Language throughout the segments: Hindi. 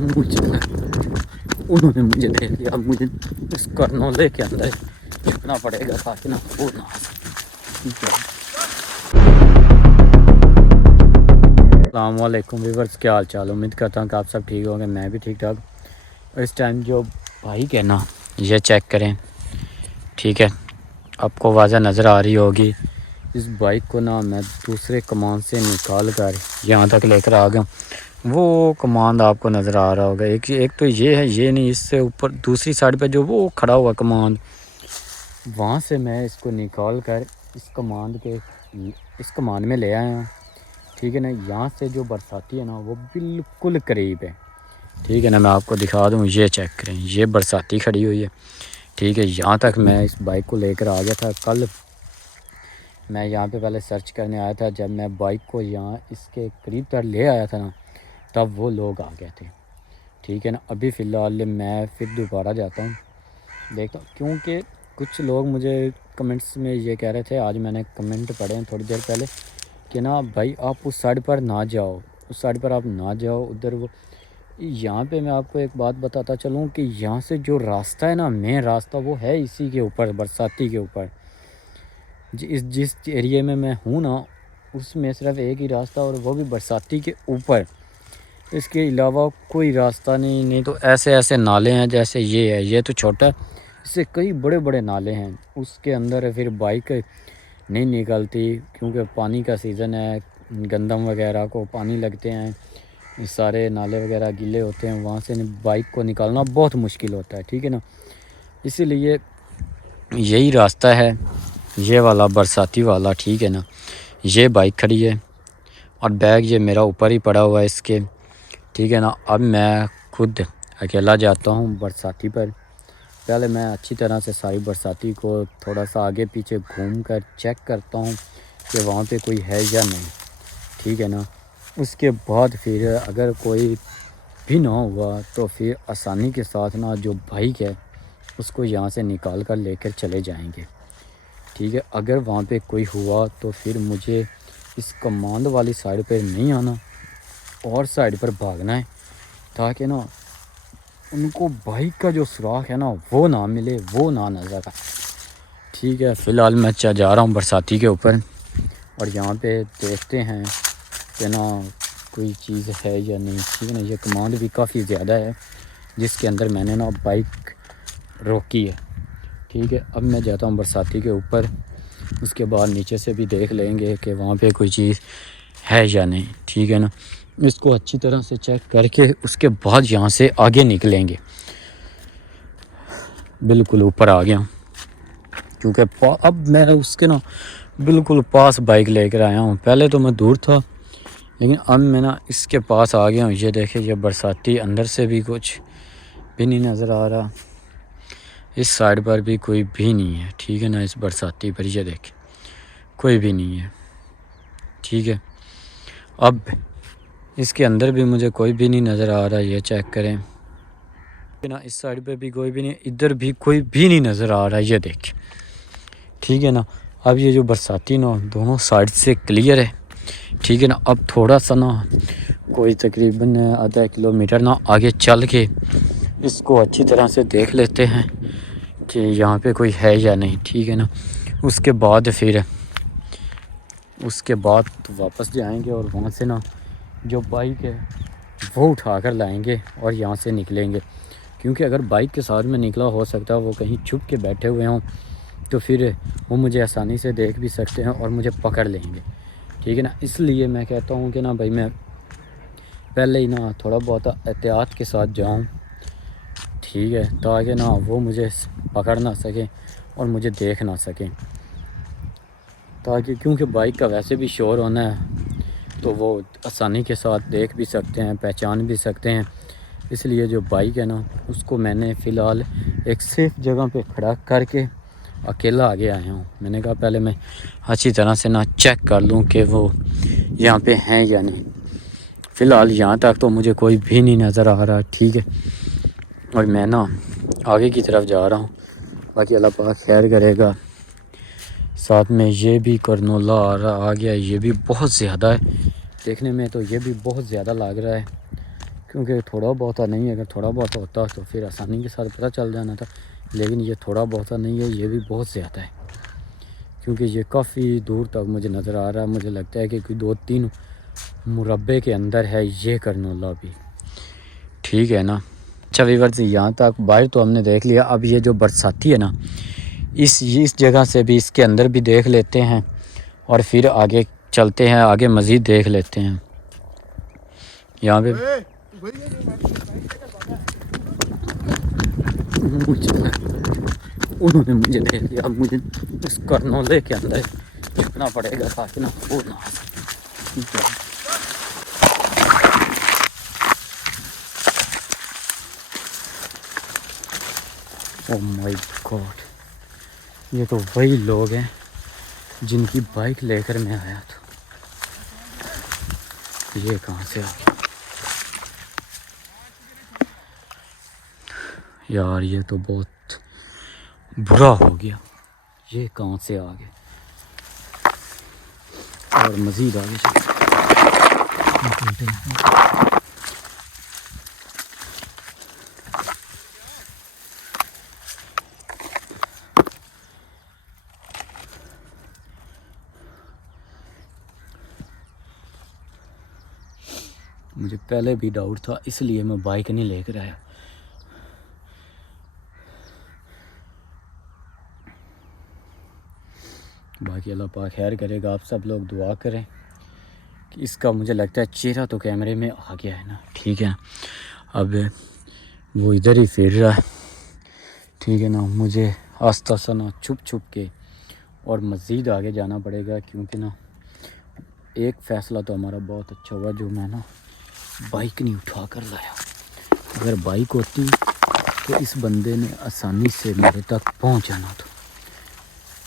उन्होंने मुझे देख लिया। अब मुझे इस करनौले के अंदर छुपना पड़ेगा ताकि ना वो ना आ सके। अस्सलाम वालेकुम व्यूअर्स, क्या हाल चाल। उम्मीद करता हूँ कि आप सब ठीक होंगे। मैं भी ठीक ठाक। और इस टाइम जो बाइक है ना, ये चेक करें, ठीक है, आपको वाज़ा नज़र आ रही होगी। इस बाइक को ना मैं दूसरे कमान से निकाल कर यहाँ तक लेकर आ गया। वो कमांड आपको नज़र आ रहा होगा। एक तो ये है, ये नहीं, इससे ऊपर दूसरी साइड पे जो वो खड़ा हुआ कमांड, वहाँ से मैं इसको निकाल कर इस कमांड में ले आया हूँ। ठीक है ना। यहाँ से जो बरसाती है ना वो बिल्कुल करीब है। ठीक है ना, मैं आपको दिखा दूँ, ये चेक करें, ये बरसाती खड़ी हुई है। ठीक है, यहाँ तक मैं इस बाइक को लेकर आ गया था। कल मैं यहाँ पे पहले सर्च करने आया था। जब मैं बाइक को यहाँ इसके करीब तक ले आया था ना, तब वो लोग आ गए थे। ठीक है ना। अभी फ़िलहाल मैं फिर दोबारा जाता हूँ, देखता हूँ, क्योंकि कुछ लोग मुझे कमेंट्स में ये कह रहे थे, आज मैंने कमेंट पढ़े हैं थोड़ी देर पहले, कि ना भाई आप उस साइड पर ना जाओ, उस साइड पर आप ना जाओ, उधर वो। यहाँ पे मैं आपको एक बात बताता चलूँ कि यहाँ से जो रास्ता है ना, मेन रास्ता, वो है इसी के ऊपर, बरसाती के ऊपर। जिस एरिए में मैं हूँ ना, उसमें सिर्फ एक ही रास्ता, और वो भी बरसाती के ऊपर। इसके अलावा कोई रास्ता नहीं तो ऐसे ऐसे नाले हैं, जैसे ये है, ये तो छोटा है, इससे कई बड़े बड़े नाले हैं। उसके अंदर फिर बाइक नहीं निकलती, क्योंकि पानी का सीज़न है, गंदम वगैरह को पानी लगते हैं, सारे नाले वगैरह गीले होते हैं, वहाँ से बाइक को निकालना बहुत मुश्किल होता है। ठीक है ना। इसीलिए यही रास्ता है, ये वाला बरसाती वाला। ठीक है ना। ये बाइक खड़ी है और बैग ये मेरा ऊपर ही पड़ा हुआ है इसके। ठीक है ना। अब मैं खुद अकेला जाता हूँ बरसाती पर। पहले मैं अच्छी तरह से सारी बरसाती को थोड़ा सा आगे पीछे घूम कर चेक करता हूँ कि वहाँ पे कोई है या नहीं। ठीक है ना। उसके बाद फिर अगर कोई भी ना हुआ तो फिर आसानी के साथ ना जो बाइक है उसको यहाँ से निकाल कर लेकर चले जाएंगे। ठीक है। अगर वहाँ पे कोई हुआ तो फिर मुझे इस कमांड वाली साइड पर नहीं आना और साइड पर भागना है, ताकि ना उनको बाइक का जो सुराख है ना वो ना मिले, वो ना नज़र आए। ठीक है। फ़िलहाल मैं जा रहा हूँ बरसाती के ऊपर, और यहाँ पे देखते हैं कि ना कोई चीज़ है या नहीं। ठीक है ना। ये कमांड भी काफ़ी ज़्यादा है जिसके अंदर मैंने ना बाइक रोकी है। ठीक है। अब मैं जाता हूँ बरसाती के ऊपर, उसके बाद नीचे से भी देख लेंगे कि वहाँ पे कोई चीज़ है या नहीं। ठीक है ना। इसको अच्छी तरह से चेक करके उसके बाद यहाँ से आगे निकलेंगे। बिल्कुल ऊपर आ गया, क्योंकि अब मैं उसके ना बिल्कुल पास बाइक लेकर आया हूँ। पहले तो मैं दूर था, लेकिन अब मैं ना इसके पास आ गया हूँ। ये देखे, ये बरसाती, अंदर से भी कुछ भी नहीं नज़र आ रहा, इस साइड पर भी कोई भी नहीं है। ठीक है ना। इस बरसाती पर ये देखे कोई भी नहीं है। ठीक है। अब इसके अंदर भी मुझे कोई भी नहीं नज़र आ रहा, ये चेक करें ना। इस साइड पे भी कोई भी नहीं, इधर भी कोई भी नहीं नज़र आ रहा, ये देखें। ठीक है ना। अब ये जो बरसाती ना दोनों साइड से क्लियर है। ठीक है ना। अब थोड़ा सा ना कोई तकरीबन आधा किलोमीटर ना आगे चल के इसको अच्छी तरह से देख लेते हैं कि यहाँ पे कोई है या नहीं। ठीक है ना। उसके बाद वापस जाएंगे और वहाँ से ना जो बाइक है वो उठा कर लाएंगे और यहाँ से निकलेंगे। क्योंकि अगर बाइक के साथ में निकला, हो सकता है वो कहीं छुप के बैठे हुए हों, तो फिर वो मुझे आसानी से देख भी सकते हैं और मुझे पकड़ लेंगे। ठीक है ना। इसलिए मैं कहता हूँ कि ना भाई मैं पहले ही ना थोड़ा बहुत एहतियात के साथ जाऊँ। ठीक है। ताकि ना वो मुझे पकड़ ना सकें और मुझे देख ना सकें, ताकि क्योंकि बाइक का वैसे भी शोर होना है तो वो आसानी के साथ देख भी सकते हैं, पहचान भी सकते हैं। इसलिए जो बाइक है ना उसको मैंने फ़िलहाल एक सेफ़ जगह पे खड़ा करके अकेला आगे आया हूँ। मैंने कहा पहले मैं अच्छी तरह से ना चेक कर लूँ कि वो यहाँ पे हैं या नहीं। फ़िलहाल यहाँ तक तो मुझे कोई भी नहीं नज़र आ रहा। ठीक है। और मैं ना आगे की तरफ जा रहा हूँ, बाकी अल्लाह पाक खैर करेगा। साथ में ये भी करनोला आ गया, ये भी बहुत ज़्यादा है देखने में, तो ये भी बहुत ज़्यादा लग रहा है। क्योंकि थोड़ा बहुत नहीं है, अगर थोड़ा बहुत होता तो फिर आसानी के साथ पता चल जाना था, लेकिन ये थोड़ा बहुत नहीं है, ये भी बहुत ज़्यादा है। क्योंकि ये काफ़ी दूर तक मुझे नज़र आ रहा है, मुझे लगता है कि कोई 2-3 मुरब्बे के अंदर है ये करनोला भी, ठीक है ना। अच्छा वीवर्स, यहाँ तक बाहर तो हमने देख लिया, अब ये जो बरसाती है ना, इस जगह से भी इसके अंदर भी देख लेते हैं और फिर आगे चलते हैं, आगे मज़ीद देख लेते हैं। यहाँ पे उन्होंने मुझे देख लिया, अब मुझे इस करनोले के अंदर छुपना पड़ेगा ताकि ना वो ना आ सके। ओह माय गॉड, ये तो वही लोग हैं जिनकी बाइक लेकर मैं आया था। ये कहाँ से आ गया यार, ये तो बहुत बुरा हो गया। ये कहाँ से आ गए और मज़ीद आगे चलते हैं। मुझे पहले भी डाउट था, इसलिए मैं बाइक नहीं लेकर आया। बाकी अल्लाह पाक खैर करेगा, आप सब लोग दुआ करें कि इसका, मुझे लगता है चेहरा तो कैमरे में आ गया है ना, ठीक है। अब वो इधर ही फिर रहा है, ठीक है ना। मुझे आस्ता सा ना छुप छुप के और मज़ीद आगे जाना पड़ेगा, क्योंकि ना एक फ़ैसला तो हमारा बहुत अच्छा हुआ जो मैं ना बाइक नहीं उठा कर लाया। अगर बाइक होती तो इस बंदे ने आसानी से मेरे तक पहुंच जाना था।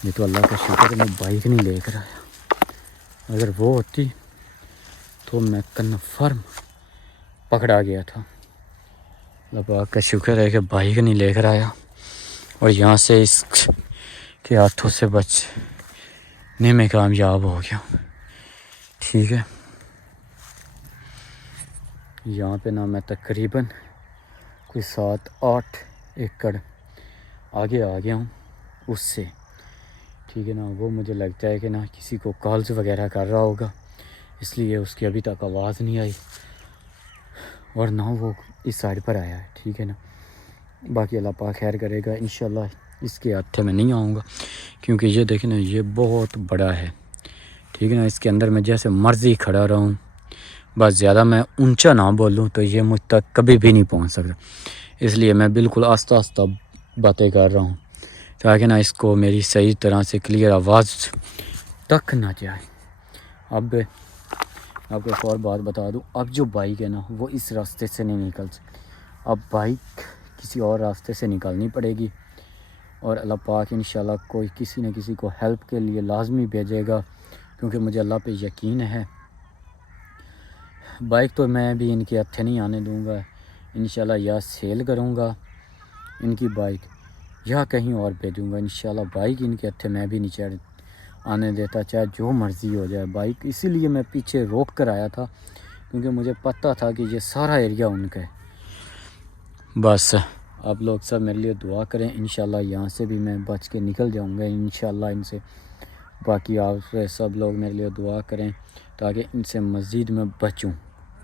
ये तो अल्लाह का शुक्र है मैं बाइक नहीं लेकर आया, अगर वो होती तो मैं कन्फर्म पकड़ा गया था। अल्लाह पाक का शुक्र है कि बाइक नहीं लेकर आया और यहाँ से इसके हाथों से बचने में कामयाब हो गया, ठीक है। यहाँ पे ना मैं तकरीबन कोई 7-8 एकड़ आगे आ गया हूँ उससे, ठीक है ना। वो मुझे लगता है कि ना किसी को कॉल्स वगैरह कर रहा होगा, इसलिए उसकी अभी तक आवाज़ नहीं आई और ना वो इस साइड पर आया है, ठीक है ना। बाकी अल्लाह पाक खैर करेगा, इंशाल्लाह इसके हाथे में नहीं आऊँगा, क्योंकि ये देखें ना ये बहुत बड़ा है, ठीक है ना। इसके अंदर मैं जैसे मर्ज़ी खड़ा रहूँ, बस ज़्यादा मैं ऊंचा ना बोलूँ तो ये मुझ तक कभी भी नहीं पहुँच सकता। इसलिए मैं बिल्कुल आस्ता आस्ता बातें कर रहा हूँ ताकि ना इसको मेरी सही तरह से क्लियर आवाज़ तक ना जाए। अब आपको एक और बात बता दूँ, अब जो बाइक है ना वो इस रास्ते से नहीं निकल सकती, अब बाइक किसी और रास्ते से निकालनी पड़ेगी और अल्लाह पाक इंशाल्लाह कोई किसी न किसी को हेल्प के लिए लाजमी भेजेगा, क्योंकि मुझे अल्लाह पे यकीन है। बाइक तो मैं भी इनके हत्थे नहीं आने दूंगा, इंशाल्लाह या सेल करूंगा इनकी बाइक या कहीं और भेजूंगा। इंशाल्लाह बाइक इनके हत्थे मैं भी नहीं आने देता, चाहे जो मर्ज़ी हो जाए बाइक। इसीलिए मैं पीछे रोक कर आया था, क्योंकि मुझे पता था कि ये सारा एरिया उनका है। बस आप लोग सब मेरे लिए दुआ करें, इंशाल्लाह यहाँ से भी मैं बच के निकल जाऊँगा इंशाल्लाह इनसे। बाकी आप सब लोग मेरे लिए दुआ करें ताकि इनसे मज़ीद मैं बचूँ,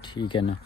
ठीक है ना।